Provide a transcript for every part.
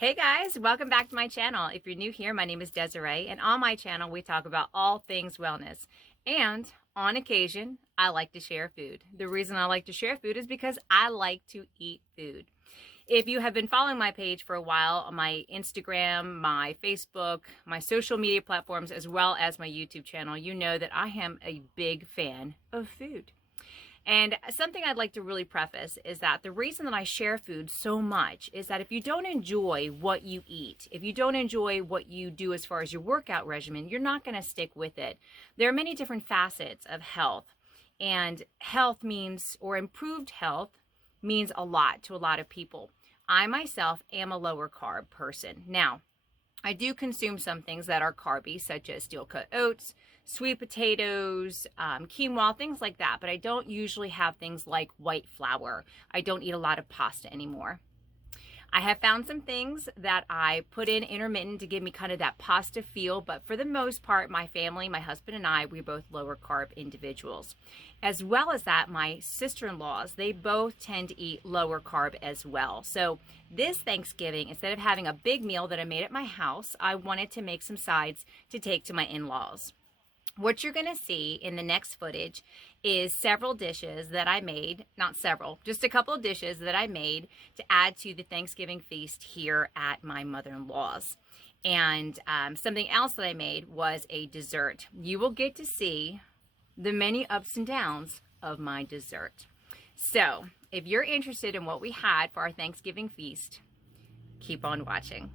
Hey guys, welcome back to my channel. If you're new here, my name is Desiree, and on my channel we talk about all things wellness. And on occasion, I like to share food. The reason I like to share food is because I like to eat food. If you have been following my page for a while, on my Instagram, my Facebook, my social media platforms, as well as my YouTube channel, you know that I am a big fan of food. And something I'd like to really preface is that the reason that I share food so much is that if you don't enjoy what you eat, if you don't enjoy what you do as far as your workout regimen, you're not going to stick with it. There are many different facets of health, and health means, or improved health means a lot to a lot of people. I myself am a lower carb person. Now, I do consume some things that are carby, such as steel-cut oats, sweet potatoes, quinoa, things like that. But I don't usually have things like white flour. I don't eat a lot of pasta anymore. I have found some things that I put in intermittent to give me kind of that pasta feel, but for the most part, my family, my husband and I, we're both lower carb individuals. As well as that, my sister-in-laws, they both tend to eat lower carb as well. So this Thanksgiving, instead of having a big meal that I made at my house, I wanted to make some sides to take to my in-laws. What you're going to see in the next footage is several dishes that I made, not several, just a couple of dishes that I made to add to the Thanksgiving feast here at my mother-in-law's. And something else that I made was a dessert. You will get to see the many ups and downs of my dessert. So if you're interested in what we had for our Thanksgiving feast, keep on watching.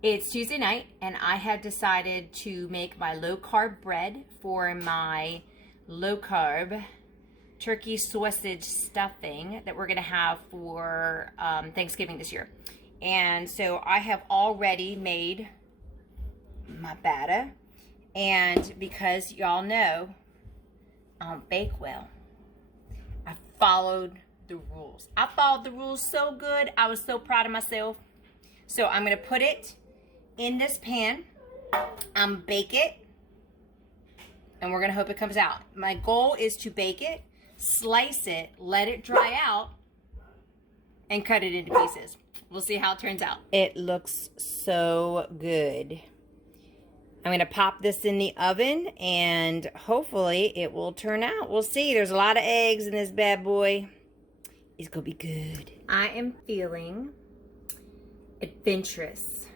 It's Tuesday night, and I had decided to make my low-carb bread for my low-carb turkey sausage stuffing that we're going to have for Thanksgiving this year. And so I have already made my batter, and because y'all know I don't bake well, I followed the rules. I followed the rules so good. I was so proud of myself. So I'm going to put it in this pan, bake it, and we're gonna hope it comes out. My goal is to bake it, slice it, let it dry out, and cut it into pieces. We'll see how it turns out. It looks so good. I'm gonna pop this in the oven, and hopefully it will turn out. We'll see. There's a lot of eggs in this bad boy. It's gonna be good. I am feeling adventurous.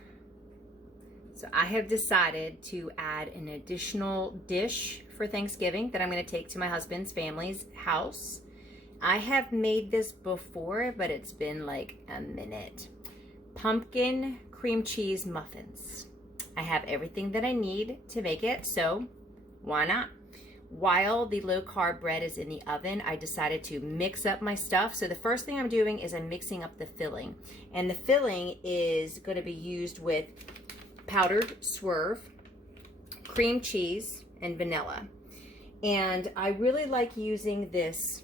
So I have decided to add an additional dish for Thanksgiving that I'm going to take to my husband's family's house. I have made this before, but it's been like a minute. Pumpkin cream cheese muffins. I have everything that I need to make it, so why not? While the low carb bread is in the oven, I decided to mix up my stuff. So the first thing I'm doing is I'm mixing up the filling. And the filling is going to be used with powdered swerve, cream cheese, and vanilla. And I really like using this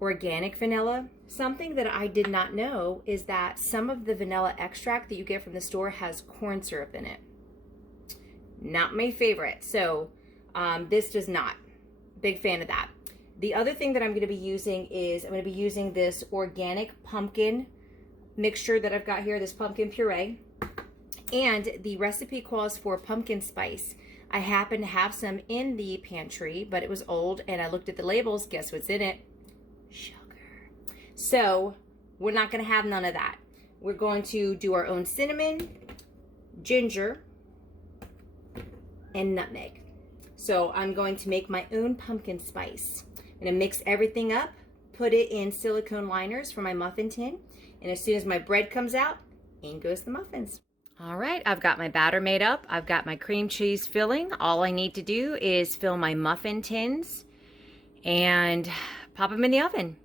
organic vanilla. Something that I did not know is that some of the vanilla extract that you get from the store has corn syrup in it. Not my favorite. So this does not. Big fan of that. The other thing that I'm going to be using is I'm going to be using this organic pumpkin mixture that I've got here, this pumpkin puree. And the recipe calls for pumpkin spice. I happen to have some in the pantry, but it was old, and I looked at the labels. Guess what's in it? Sugar. So we're not going to have none of that. We're going to do our own cinnamon, ginger, and nutmeg. So I'm going to make my own pumpkin spice. I'm going to mix everything up, put it in silicone liners for my muffin tin, and as soon as my bread comes out, in goes the muffins. All right, I've got my batter made up. I've got my cream cheese filling. All I need to do is fill my muffin tins and pop them in the oven.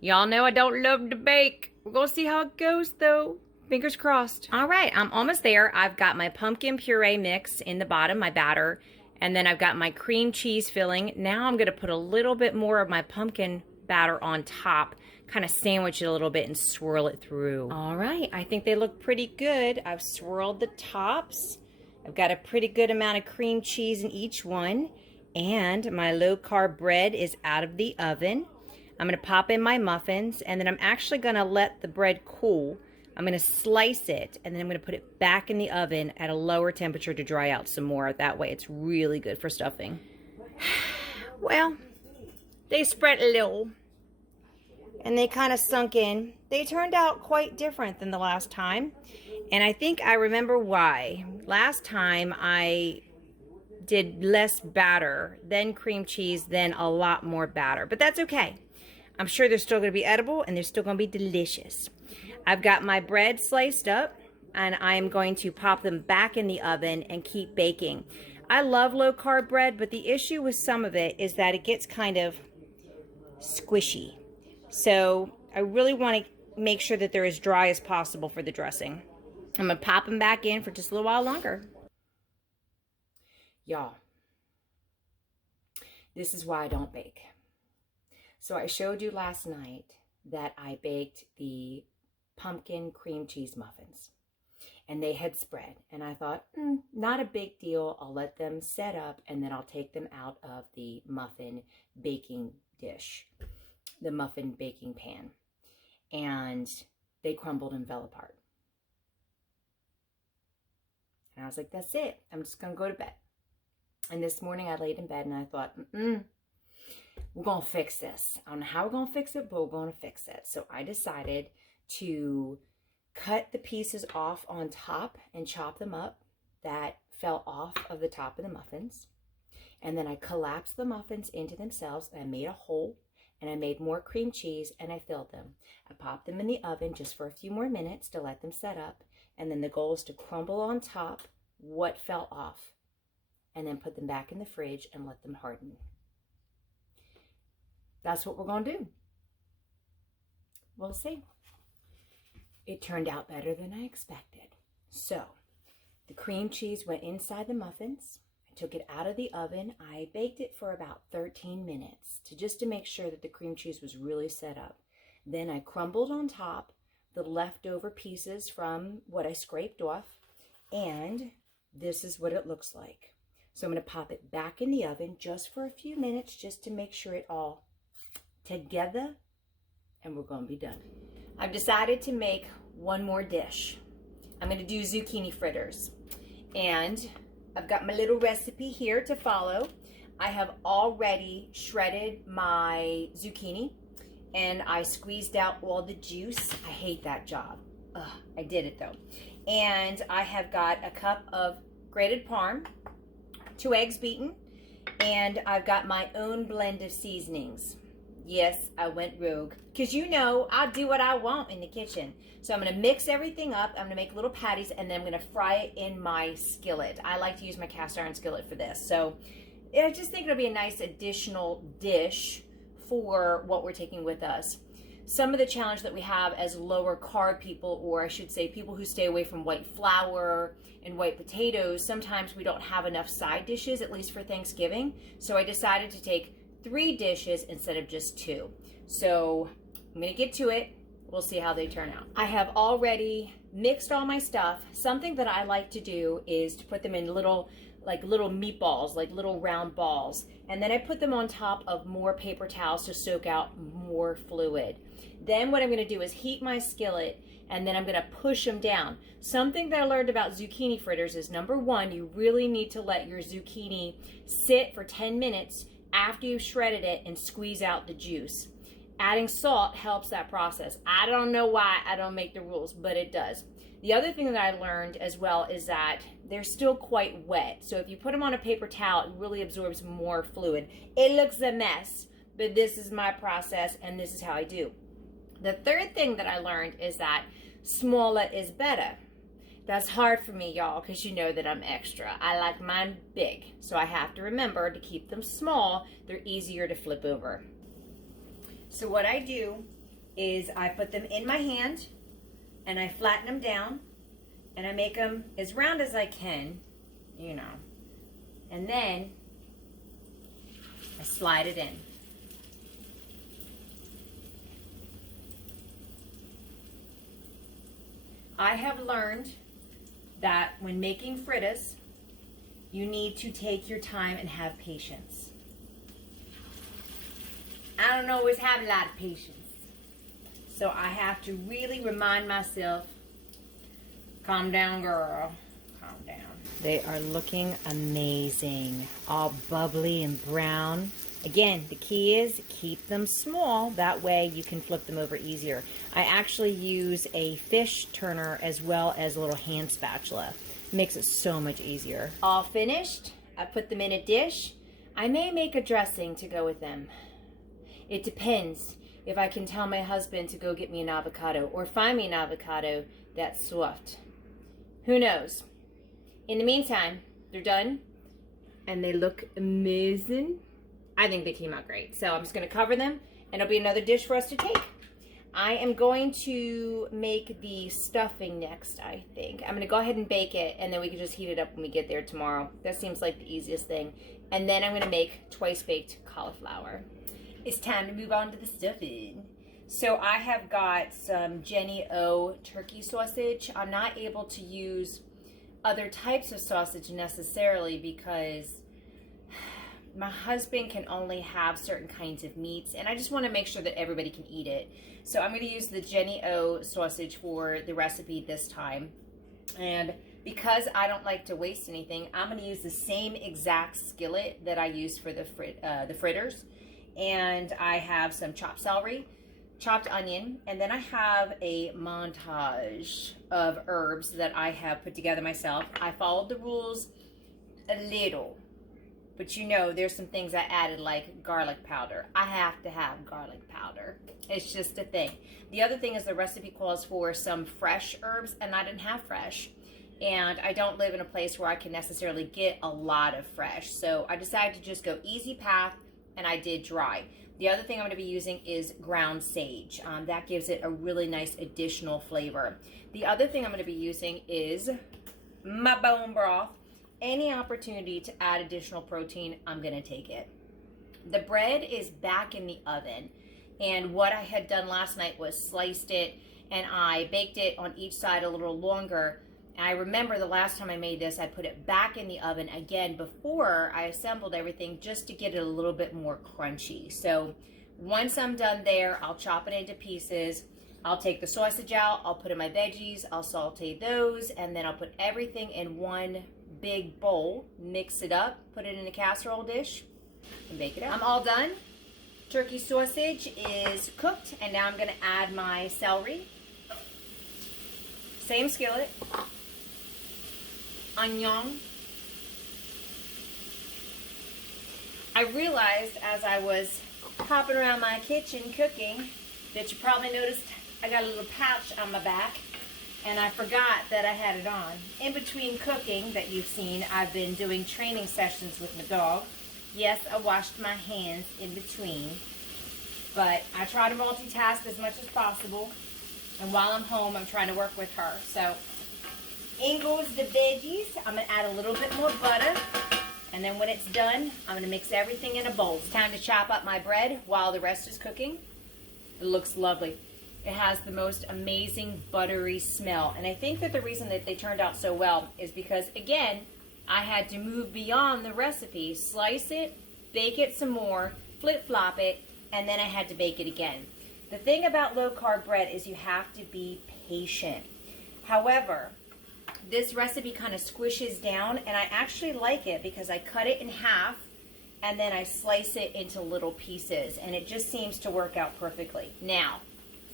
Y'all know I don't love to bake. We're gonna see how it goes though. Fingers crossed. All right, I'm almost there. I've got my pumpkin puree mix in the bottom, my batter, and then I've got my cream cheese filling. Now I'm gonna put a little bit more of my pumpkin batter on top, kind of sandwich it a little bit and swirl it through. All right, I think they look pretty good. I've swirled the tops. I've got a pretty good amount of cream cheese in each one, and my low carb bread is out of the oven. I'm going to pop in my muffins, and then I'm actually going to let the bread cool. I'm going to slice it, and then I'm going to put it back in the oven at a lower temperature to dry out some more. That way it's really good for stuffing. Well, they spread a little, and they kind of sunk in. They turned out quite different than the last time, and I think I remember why. Last time I did less batter, then cream cheese, then a lot more batter, but that's okay. I'm sure they're still going to be edible, and they're still going to be delicious. I've got my bread sliced up, and I'm going to pop them back in the oven and keep baking. I love low-carb bread, but the issue with some of it is that it gets kind of squishy. So I really want to make sure that they're as dry as possible for the dressing. I'm going to pop them back in for just a little while longer. Y'all, this is why I don't bake. So I showed you last night that I baked the pumpkin cream cheese muffins, and they had spread, and I thought, not a big deal. I'll let them set up, and then I'll take them out of the muffin baking dish, the muffin baking pan, and they crumbled and fell apart. And I was like, that's it. I'm just going to go to bed. And this morning I laid in bed and I thought, we're going to fix this. I don't know how we're going to fix it, but we're going to fix it. So I decided to cut the pieces off on top and chop them up that fell off of the top of the muffins. And then I collapsed the muffins into themselves, and I made a hole, and I made more cream cheese, and I filled them. I popped them in the oven just for a few more minutes to let them set up, and then the goal is to crumble on top what fell off, and then put them back in the fridge and let them harden. That's what we're going to do. We'll see. It turned out better than I expected. So, the cream cheese went inside the muffins. I took it out of the oven. I baked it for about 13 minutes just to make sure that the cream cheese was really set up. Then I crumbled on top the leftover pieces from what I scraped off, and this is what it looks like. So I'm going to pop it back in the oven just for a few minutes just to make sure it all together, and we're going to be done. I've decided to make one more dish. I'm going to do zucchini fritters, and I've got my little recipe here to follow. I have already shredded my zucchini, and I squeezed out all the juice. I hate that job. Ugh, I did it though. And I have got a cup of grated parm, 2 eggs beaten, and I've got my own blend of seasonings. Yes, I went rogue, because you know I'll do what I want in the kitchen. So I'm going to mix everything up. I'm going to make little patties, and then I'm going to fry it in my skillet. I like to use my cast iron skillet for this. So I just think it'll be a nice additional dish for what we're taking with us. Some of the challenge that we have as lower carb people, or I should say people who stay away from white flour and white potatoes, sometimes we don't have enough side dishes, at least for Thanksgiving. So I decided to take 3 dishes instead of just 2. So I'm going to get to it. We'll see how they turn out. I have already mixed all my stuff. Something that I like to do is to put them in little meatballs, like little round balls. And then I put them on top of more paper towels to soak out more fluid. Then what I'm going to do is heat my skillet, and then I'm going to push them down. Something that I learned about zucchini fritters is, number 1, you really need to let your zucchini sit for 10 minutes after you've shredded it and squeeze out the juice. Adding salt helps that process. I don't know why, I don't make the rules, but it does. The other thing that I learned as well is that they're still quite wet. So if you put them on a paper towel, it really absorbs more fluid. It looks a mess, but this is my process and this is how I do. The third thing that I learned is that smaller is better. That's hard for me, y'all, because you know that I'm extra. I like mine big, so I have to remember to keep them small. They're easier to flip over. So what I do is I put them in my hand, and I flatten them down, and I make them as round as I can, you know. And then I slide it in. I have learned that when making fritters, you need to take your time and have patience. I don't always have a lot of patience. So I have to really remind myself, calm down, girl. Calm down. They are looking amazing. All bubbly and brown. Again, the key is keep them small. That way you can flip them over easier. I actually use a fish turner as well as a little hand spatula. Makes it so much easier. All finished. I put them in a dish. I may make a dressing to go with them. It depends if I can tell my husband to go get me an avocado or find me an avocado that's soft. Who knows? In the meantime, they're done and they look amazing. I think they came out great. So I'm just going to cover them and it'll be another dish for us to take. I am going to make the stuffing next, I think. I'm going to go ahead and bake it and then we can just heat it up when we get there tomorrow. That seems like the easiest thing. And then I'm going to make twice baked cauliflower. It's time to move on to the stuffing. So I have got some Jenny O turkey sausage. I'm not able to use other types of sausage necessarily because my husband can only have certain kinds of meats and I just want to make sure that everybody can eat it. So I'm going to use the Jenny O sausage for the recipe this time. And because I don't like to waste anything, I'm going to use the same exact skillet that I used for the fritters. And I have some chopped celery, chopped onion, and then I have a montage of herbs that I have put together myself. I followed the rules a little, but you know there's some things I added like garlic powder. I have to have garlic powder. It's just a thing. The other thing is the recipe calls for some fresh herbs, and I didn't have fresh. And I don't live in a place where I can necessarily get a lot of fresh. So I decided to just go easy path, and I did dry. The other thing I'm going to be using is ground sage. That gives it a really nice additional flavor. The other thing I'm going to be using is my bone broth. Any opportunity to add additional protein, I'm going to take it. The bread is back in the oven. And what I had done last night was sliced it and I baked it on each side a little longer. I remember the last time I made this, I put it back in the oven again before I assembled everything just to get it a little bit more crunchy. So once I'm done there, I'll chop it into pieces. I'll take the sausage out, I'll put in my veggies, I'll saute those, and then I'll put everything in one big bowl, mix it up, put it in a casserole dish, and bake it up. I'm all done. Turkey sausage is cooked, and now I'm gonna add my celery. Same skillet. Onion. I realized as I was hopping around my kitchen cooking that you probably noticed I got a little pouch on my back and I forgot that I had it on. In between cooking that you've seen, I've been doing training sessions with my dog. Yes, I washed my hands in between, but I try to multitask as much as possible, and while I'm home I'm trying to work with her. So in goes the veggies. I'm going to add a little bit more butter. And then when it's done, I'm going to mix everything in a bowl. It's time to chop up my bread while the rest is cooking. It looks lovely. It has the most amazing buttery smell. And I think that the reason that they turned out so well is because, again, I had to move beyond the recipe. Slice it, bake it some more, flip-flop it, and then I had to bake it again. The thing about low-carb bread is you have to be patient. However, this recipe kind of squishes down, and I actually like it because I cut it in half and then I slice it into little pieces, and it just seems to work out perfectly. Now,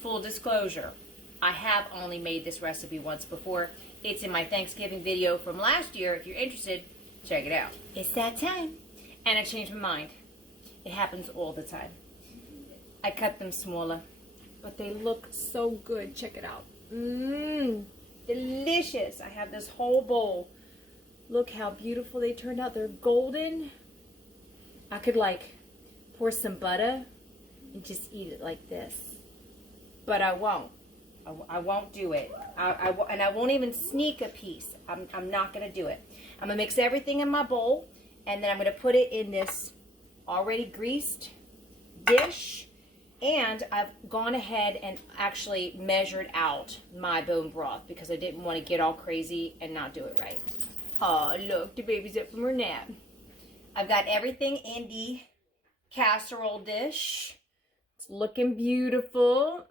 full disclosure, I have only made this recipe once before. It's in my Thanksgiving video from last year. If you're interested, check it out. It's that time. And I changed my mind. It happens all the time. I cut them smaller, but they look so good. Check it out. Delicious. I have this whole bowl. Look how beautiful they turned out. They're golden. I could like pour some butter and just eat it like this, but I won't. I won't do it. And I won't even sneak a piece. I'm not going to do it. I'm going to mix everything in my bowl, and then I'm going to put it in this already greased dish. And I've gone ahead and actually measured out my bone broth because I didn't want to get all crazy and not do it right. Oh, look, the baby's up from her nap. I've got everything in the casserole dish. It's looking beautiful.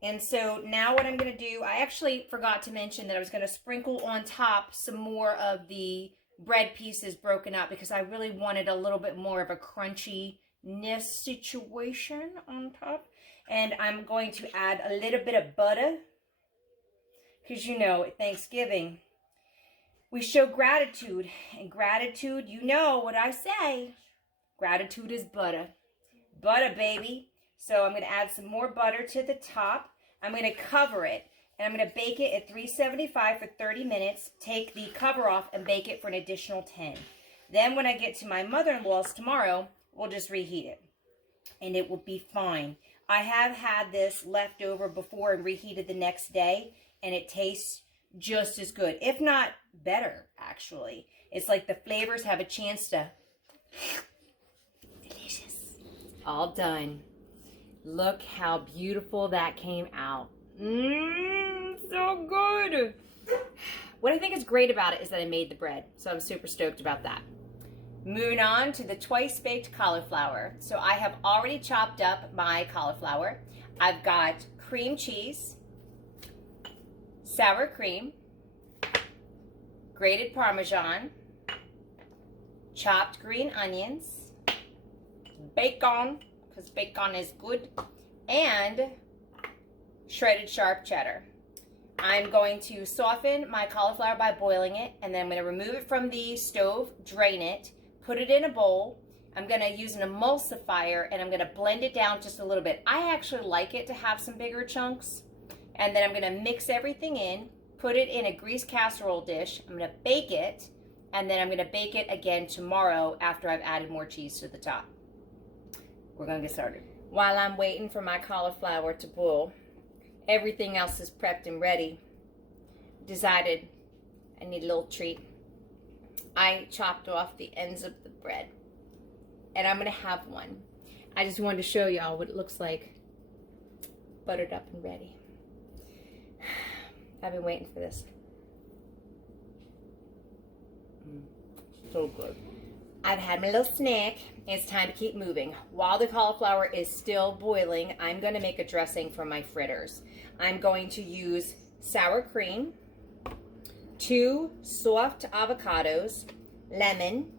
And so now what I'm going to do, I actually forgot to mention that I was going to sprinkle on top some more of the bread pieces broken up because I really wanted a little bit more of a crunchiness situation on top. And I'm going to add a little bit of butter because, you know, at Thanksgiving, we show gratitude. And gratitude, you know what I say. Gratitude is butter. Butter, baby. So I'm going to add some more butter to the top. I'm going to cover it. And I'm going to bake it at 375 for 30 minutes. Take the cover off and bake it for an additional 10. Then when I get to my mother-in-law's tomorrow, we'll just reheat it. And it will be fine. I have had this left over before and reheated the next day. And it tastes just as good. If not better, actually. It's like the flavors have a chance to... Delicious. All done. Look how beautiful that came out. So good. What I think is great about it is that I made the bread. So I'm super stoked about that. Moving on to the Twice Baked Cauliflower. So I have already chopped up my cauliflower. I've got cream cheese, sour cream, grated Parmesan, chopped green onions, bacon, because bacon is good, and shredded sharp cheddar. I'm going to soften my cauliflower by boiling it, and then I'm going to remove it from the stove, drain it, put it in a bowl. I'm going to use an emulsifier, and I'm going to blend it down just a little bit. I actually like it to have some bigger chunks. And then I'm going to mix everything in, put it in a greased casserole dish. I'm going to bake it, and then I'm going to bake it again tomorrow after I've added more cheese to the top. We're going to get started. While I'm waiting for my cauliflower to boil, everything else is prepped and ready. Decided I need a little treat. I chopped off the ends of the bread, and I'm going to have one. I just wanted to show y'all what it looks like, buttered up and ready. I've been waiting for this. So good. I've had my little snack. It's time to keep moving. While the cauliflower is still boiling, I'm going to make a dressing for my fritters. I'm going to use sour cream, 2 soft avocados, lemon,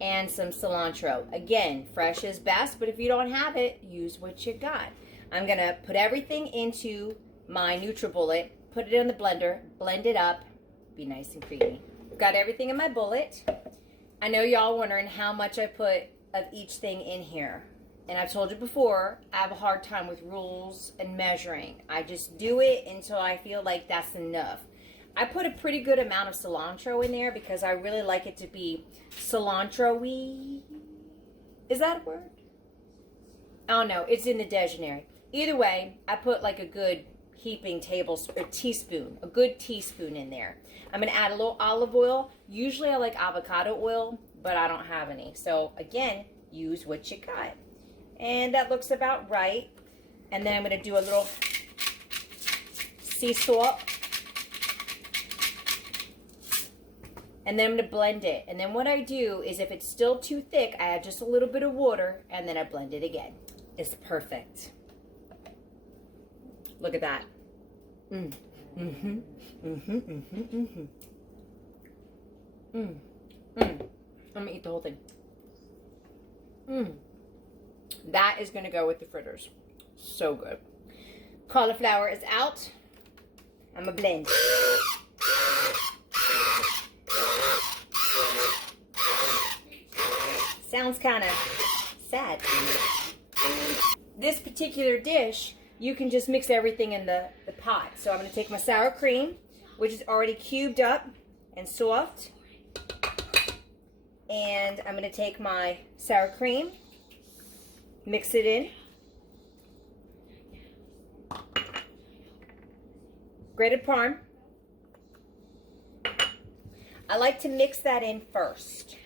and some cilantro. Again, fresh is best, but if you don't have it, use what you got. I'm going to put everything into my NutriBullet, put it in the blender, blend it up, be nice and creamy. I've got everything in my bullet. I know y'all wondering how much I put of each thing in here. And I've told you before, I have a hard time with rules and measuring. I just do it until I feel like that's enough. I put a pretty good amount of cilantro in there because I really like it to be cilantro-y. Is that a word? Oh no, it's in the dictionary. Either way, I put like a good heaping teaspoon, a good teaspoon in there. I'm going to add a little olive oil. Usually I like avocado oil, but I don't have any. So again, use what you got. And that looks about right. And then I'm going to do a little sea salt. And then I'm going to blend it. And then what I do is if it's still too thick, I add just a little bit of water and then I blend it again. It's perfect. Look at that. I'm gonna eat the whole thing. That is gonna go with the fritters. So good. Cauliflower is out. I'm gonna blend. Sounds kind of sad. This particular dish, you can just mix everything in the pot. So I'm going to take my sour cream, which is already cubed up and soft. And I'm going to take my sour cream, mix it in. Grated Parm. I like to mix that in first.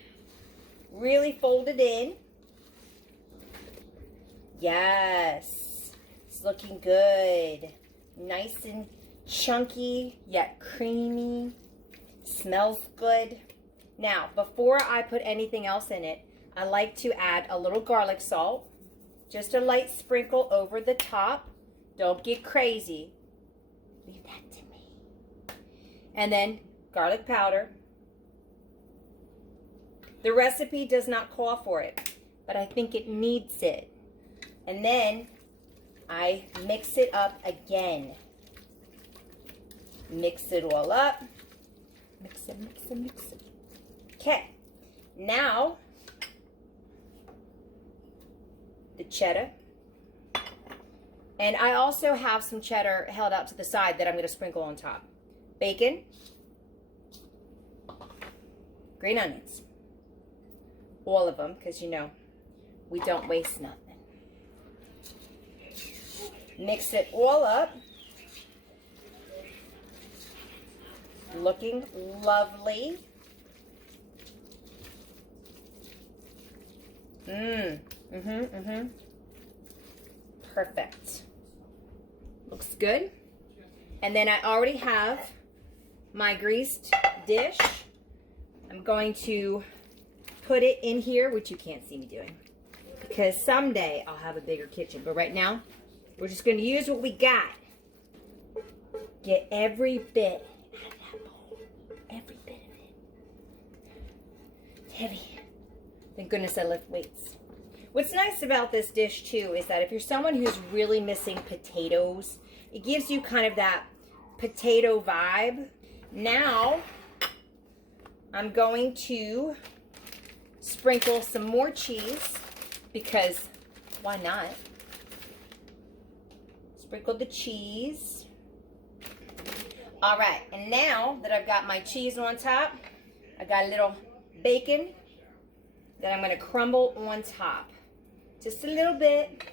Really fold it in. Yes. It's looking good. Nice and chunky, yet creamy. Smells good. Now, before I put anything else in it, I like to add a little garlic salt. Just a light sprinkle over the top. Don't get crazy. Leave that to me. And then garlic powder. The recipe does not call for it, but I think it needs it. And then I mix it up again. Mix it all up. Mix it, mix it, mix it. Okay. Now, the cheddar. And I also have some cheddar held out to the side that I'm going to sprinkle on top. Bacon. Green onions. All of them, because you know, we don't waste nothing. Mix it all up. Looking lovely. Perfect. Looks good. And then I already have my greased dish. I'm going to put it in here, which you can't see me doing, because someday I'll have a bigger kitchen. But right now, we're just going to use what we got. Get every bit out of that bowl. Every bit of it. It's heavy. Thank goodness I lift weights. What's nice about this dish too is that if you're someone who's really missing potatoes, it gives you kind of that potato vibe. Now, I'm going to sprinkle some more cheese, because why not? Sprinkle the cheese. All right, and now that I've got my cheese on top, I got a little bacon that I'm going to crumble on top. Just a little bit.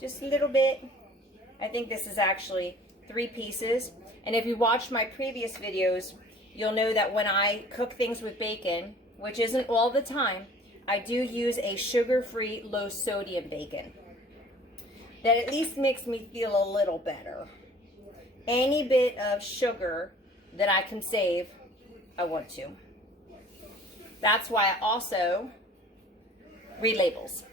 Just a little bit. I think this is actually 3 pieces. And if you watched my previous videos, you'll know that when I cook things with bacon, which isn't all the time, I do use a sugar-free, low-sodium bacon. That at least makes me feel a little better. Any bit of sugar that I can save, I want to. That's why I also read labels.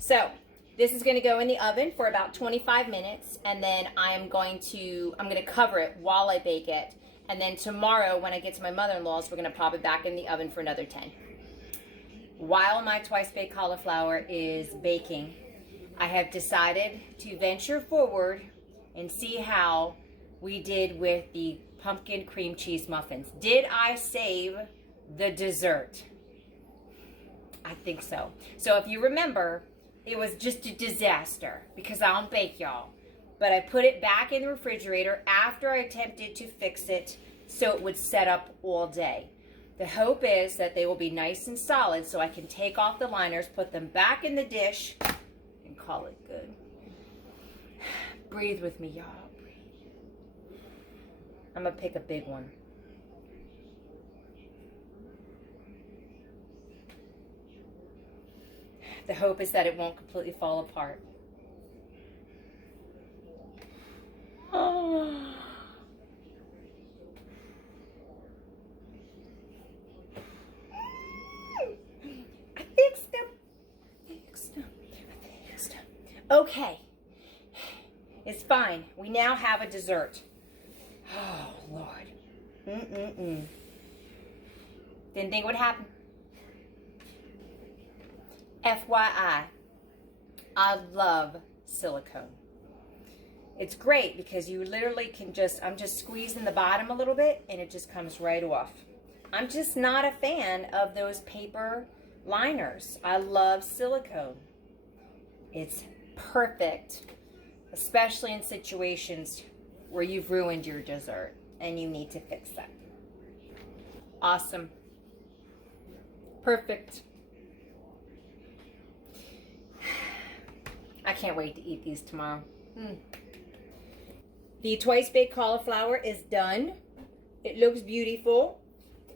So this is going to go in the oven for about 25 minutes, and then I'm going to cover it while I bake it. And then tomorrow when I get to my mother-in-law's, we're going to pop it back in the oven for another 10. While my Twice Baked Cauliflower is baking, I have decided to venture forward and see how we did with the pumpkin cream cheese muffins. Did I save the dessert? I think so. So if you remember, it was just a disaster because I don't bake, y'all. But I put it back in the refrigerator after I attempted to fix it so it would set up all day. The hope is that they will be nice and solid so I can take off the liners, put them back in the dish, and call it good. Breathe with me, y'all. I'm going to pick a big one. The hope is that it won't completely fall apart. Oh. I fixed them. Okay. It's fine. We now have a dessert. Oh, Lord. Didn't think it would happen. FYI, I love silicone. It's great because you literally can I'm just squeezing the bottom a little bit and it just comes right off. I'm just not a fan of those paper liners. I love silicone. It's perfect, especially in situations where you've ruined your dessert and you need to fix that. Awesome. Perfect. I can't wait to eat these tomorrow. The Twice Baked Cauliflower is done. It looks beautiful.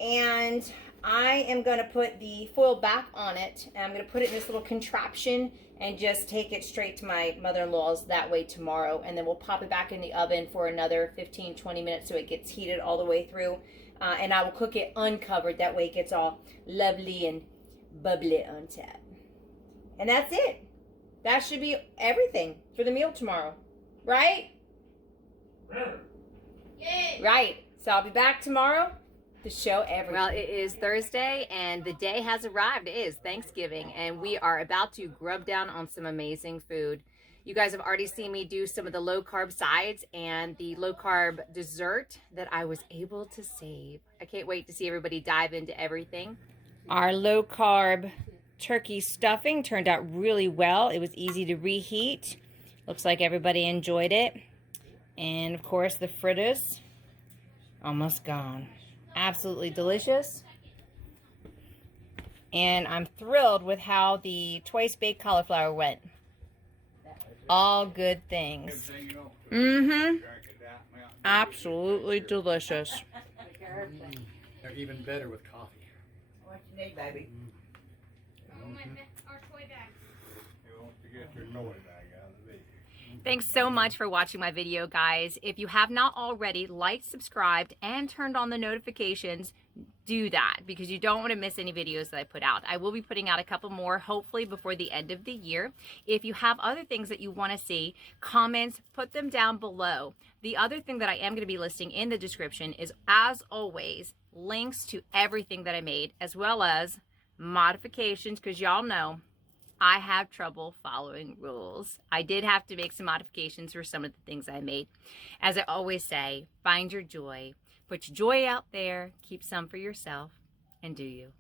And I am going to put the foil back on it. And I'm going to put it in this little contraption and just take it straight to my mother-in-law's that way tomorrow. And then we'll pop it back in the oven for another 15-20 minutes so it gets heated all the way through. And I will cook it uncovered. That way it gets all lovely and bubbly on top. And that's it. That should be everything for the meal tomorrow. Right? Yeah. Right. So I'll be back tomorrow to show everything. Well, it is Thursday and the day has arrived. It is Thanksgiving and we are about to grub down on some amazing food. You guys have already seen me do some of the low carb sides and the low carb dessert that I was able to save. I can't wait to see everybody dive into everything. Our low carb turkey stuffing turned out really well. It was easy to reheat. Looks like everybody enjoyed it. And of course the fritters, almost gone. Absolutely delicious. And I'm thrilled with how the Twice Baked Cauliflower went. All good things. Mm-hmm. Absolutely delicious. They're even better with coffee. What you need, baby? Our toy bag. You won't forget your toy bag out of the video. Thanks so much for watching my video, guys. If you have not already liked, subscribed, and turned on the notifications, do that because you don't want to miss any videos that I put out. I will be putting out a couple more, hopefully before the end of the year. If you have other things that you want to see, comments, put them down below. The other thing that I am going to be listing in the description is, as always, links to everything that I made, as well as modifications, because y'all know I have trouble following rules. I did have to make some modifications for some of the things I made. As I always say, find your joy. Put your joy out there, keep some for yourself, and do you.